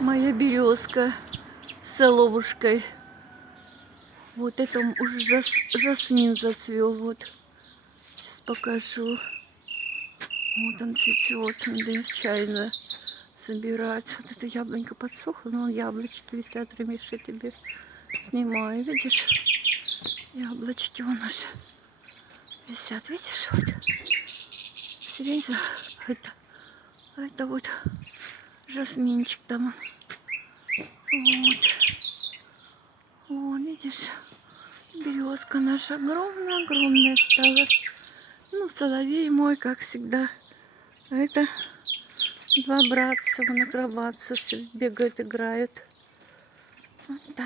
Моя березка с соловушкой. Вот это уже жасмин зацвел. Вот. Сейчас покажу. Вот он цветет. Надо нечаянно собирать. Вот эта яблонька подсохла, но яблочки висят, Ремиша, тебе снимаю. Видишь? Яблочки вон уже висят. Видишь? Вот. Сирень. Это вот жасминчик там. Вот. Вон, видишь? Березка наша огромная-огромная стала. Ну, соловей мой, как всегда. А это два братца, вон акробатцы все бегают, играют. Вот так.